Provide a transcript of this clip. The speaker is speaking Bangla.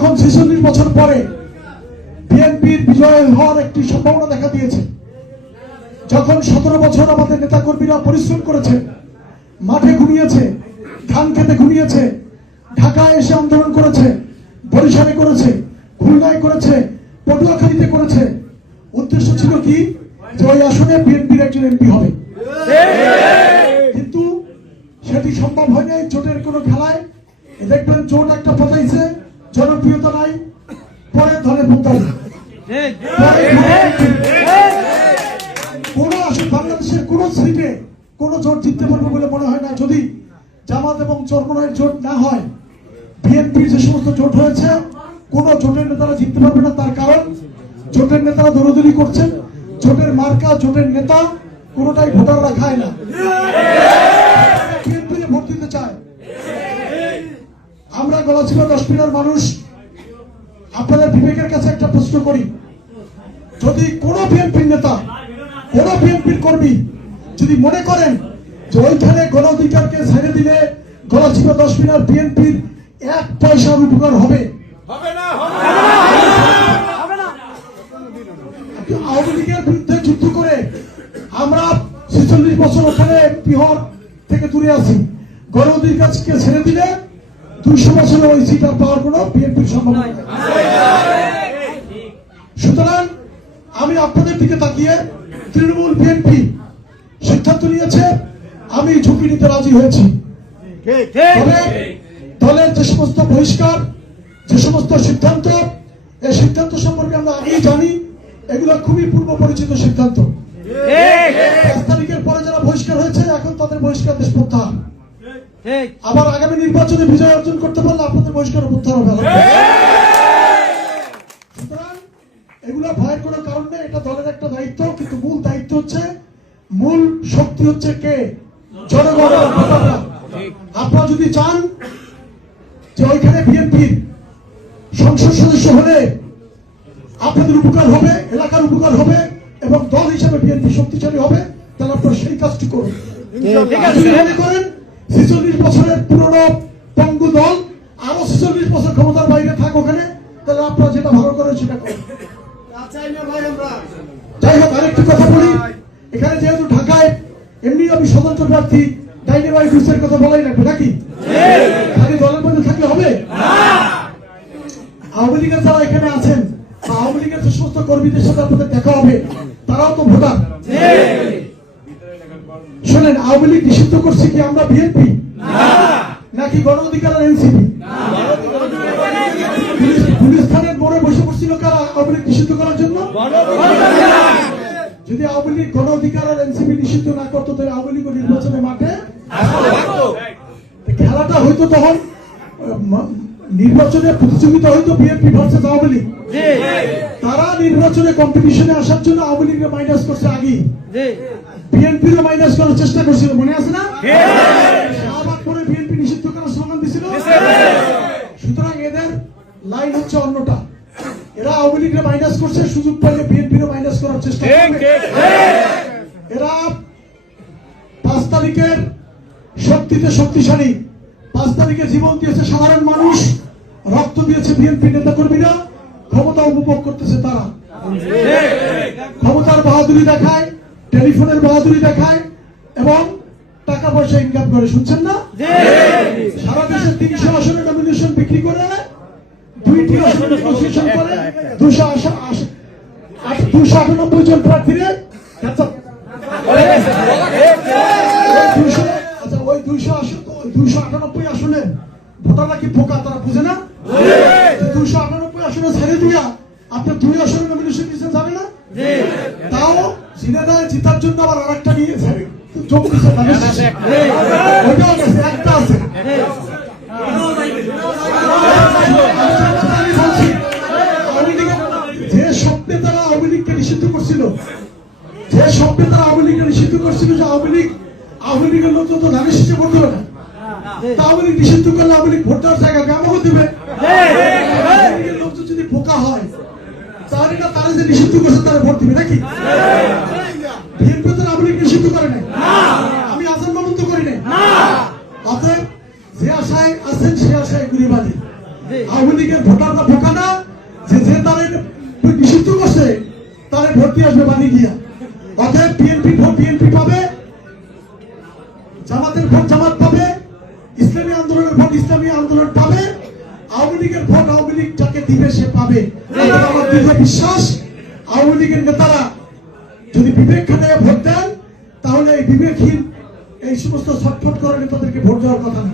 যখন ছেচল্লিশ বছর পরে বিএনপির বিজয় হওয়ার একটি সম্ভাবনা দেখা দিয়েছে, যখন সতেরো বছর আমাদের নেতাকর্মীরা পরিশ্রম করেছে, মাঠে ঘুমিয়েছে, ধান খেতে ঘুমিয়েছে, ঢাকায় এসে আন্দোলন করেছে, বরিশালে করেছে, খুলনায় করেছে, পটুয়াখালীতে করেছে, উদ্দেশ্য ছিল কি? যে ওই আসনে বিএনপির একজন এমপি হবে। কিন্তু সেটি সম্ভব হয় নাই, জোটের কোনো খেলায়। দেখবেন জোট একটা পচাইছে জনপ্রিয়তা নাই পরে ধরে কোন আসলে বাংলাদেশের কোন সিটে কোন জোট জিততে পারবে বলে মনে হয় না। যদি জামাত এবং চরমনের জোট না হয় বিএনপির যে সমস্ত জোট হয়েছে কোন জোটের নেতারা জিততে পারবে না। তার কারণ জোটের নেতারা দৌড়দৌড়ি করছেন জোটের মার্কা জোটের নেতা কোনটাই ভোটাররা খায় না বিএনপি ভোট দিতে চায় গলাচিপা দশ মিনার মানুষ আপনাদের বিবেকের কাছে একটা প্রশ্ন করি। যদি কোন বিএনপির নেতা কোন বিএনপির কর্মী যদি মনে করেন যে ওইখানে গণ অধিকারকে ছেড়ে দিলে গলাচিপা দশ মিনার বিএনপির এক পয়সার উপকার হবে? আওয়ামী লীগের বিরুদ্ধে যুদ্ধ করে আমরা ছেচল্লিশ বছর ওখানে পিহর থেকে দূরে আছি। গণ অধিকারকে ছেড়ে দিলে দুইশো বছরে ওই সিট আর পাওয়ার কোনো বিএনপির সম্ভাবনা সুতরাং আমি আপনাদের দিকে তাকিয়ে তৃণমূল বিএনপি সিদ্ধান্ত নিয়েছে, আমি ঝুঁকি নিতে রাজি হয়েছি। দলের যে সমস্ত বহিষ্কার, যে সমস্ত সিদ্ধান্ত, এই সিদ্ধান্ত সম্পর্কে আমরা আগেই জানি, এগুলো খুবই পূর্ব পরিচিত সিদ্ধান্ত। পাঁচ তারিখের পরে যারা বহিষ্কার হয়েছে, এখন তাদের বহিষ্কার দেশ প্রত্যাহার। আবার আগামী নির্বাচনে বিজয় অর্জন করতে পারলে আপনাদের বহিষ্কার প্রত্যাহার হবে। সুতরাং এগুলো ভয়ের কোনো কারণ নেই এটা দলের একটা দায়িত্ব কিন্তু মূল দায়িত্ব হচ্ছে মূল শক্তি হচ্ছে কে? জনগণ। আপনারা যদি চান যে ওইখানে বিএনপির সংসদ সদস্য হলে আপনাদের উপকার হবে এলাকার উপকার হবে এবং দল হিসেবে বিএনপি শক্তিশালী হবে তাহলে আপনারা সেই কাজটি করুন। মনে করেন ছেচল্লিশ বছরের পুরনো পঙ্গু দল আরও ছেচল্লিশ বছর ক্ষমতার বাইরে থাক ওখানে তাহলে আপনারা যেটা ভালো করেন সেটা করেন। যাই হোক আরেকটি কথা বলি। এখানে যেহেতু ঢাকায় এমনি আমি স্বতন্ত্র প্রার্থী ডাইনে ভাই কথা বলাই লাগবে নাকি? শোনেন আওয়ামী লীগ নিষিদ্ধ করছে কি আমরা বিএনপি নাকি গণ অধিকার এনসিপি গুলিস্তানের মোড়ে বসে পড়ছিল কারা আওয়ামী লীগ নিষিদ্ধ করার জন্য? যদি আওয়ামী লীগ গণ অধিকার আর এনসিপি নিষিদ্ধ না করতো তাহলে আওয়ামী লীগ মাঠে খেলাটা হয়তো তখন? নির্বাচনে প্রতিযোগিতা হয়তো বিএনপি ভার্সেস আওয়ামী লীগ। তারা নির্বাচনে কম্পিটিশনে আসার জন্য আওয়ামী লীগকে মাইনাস করছে আগেই। বিএনপিরও মাইনাস করার চেষ্টা করছিল মনে আছে না? শাহবাগ করে বিএনপি নিষিদ্ধ করার স্লোগান দিছিল? সুতরাং এদের লাইন হচ্ছে অন্যটা। এরা আওয়ামী লীগকে মাইনাস করছে সুযোগ পাইলে বিএনপিরও মাইনাস করার চেষ্টা এরা পাঁচ তারিখের শক্তিতে শক্তিশালী। পাঁচ তারিখে জীবন দিয়েছে সাধারণ মানুষ। রক্ত দিয়েছে বিএনপি নেতা কর্মীরা ক্ষমতা উপভোগ করতেছে তারা। ক্ষমতার বাহাদুরি দেখায়। টেলিফোনের বাহাদুরি দেখায় এবং টাকা পয়সা ইনকাম করে শুনছেন না? সারা দেশে তিনশো আসনের নমিনেশন বিক্রি করে দুইটি আসনে নেগোসিয়েশন করে দুশো আসন দুশো আটানব্বই জন প্রার্থীরে আচ্ছা ওই দুইশো আসন দুইশো আটানব্বই আসনে ভোটাররা কি বোকা তারা বুঝে না? দুইশো আটানব্বই আসনে ছেড়ে দিয়া আপনি দুই আসনে নমিনেশন দিয়েছেন সিনেদায় জিতার জন্য আবার আরেকটা নিয়ে গেছে, একটা আছে। যে স্বপ্নে তারা আওয়ামী লীগকে নিষিদ্ধ করছিল যে স্বপ্নে তারা আওয়ামী লীগকে নিষিদ্ধ করছিল যে আওয়ামী লীগ আওয়ামী লীগের লোক তো ধানের শীষে ভোট দেবে না। তা আওয়ামী লীগ নিষিদ্ধ করলে আওয়ামী লীগ ভোট দেওয়ার জায়গাকে আমাকে দেবে? লোক যদি বোকা হয় তাহলে তারা যে নিষিদ্ধ করছে তারা ভোট দিবে নাকি? বিএনপি তো আওয়ামী লীগ নিষিদ্ধ করে নাই। আমি আসাম মামুন তো করি নাই। অতএব যে আশায় আছেন সে আশায় গুলিবাদী আওয়ামী লীগের ভোটাররা বোকা না? যে যে তারে নিষিদ্ধ করছে তারে ভোট দিয়ে আসবে বাড়ি গিয়া। অতএব বিএনপি ভোট বিএনপি পাবে জামাতের ভোট জামাত পাবে ইসলামী আন্দোলনের ভোট ইসলামী আন্দোলন পাবে আওয়ামী লীগের ভোট আওয়ামী লীগ যাকে দিবে সে পাবে। আমার বিশ্বাস। আওয়ামী লীগের নেতারা যদি বিবেক খাটায় ভোট দেন, তাহলে এই বিবেকহীন এই সমস্ত ছটফট করেন তাদেরকে ভোট দেওয়ার কথা না।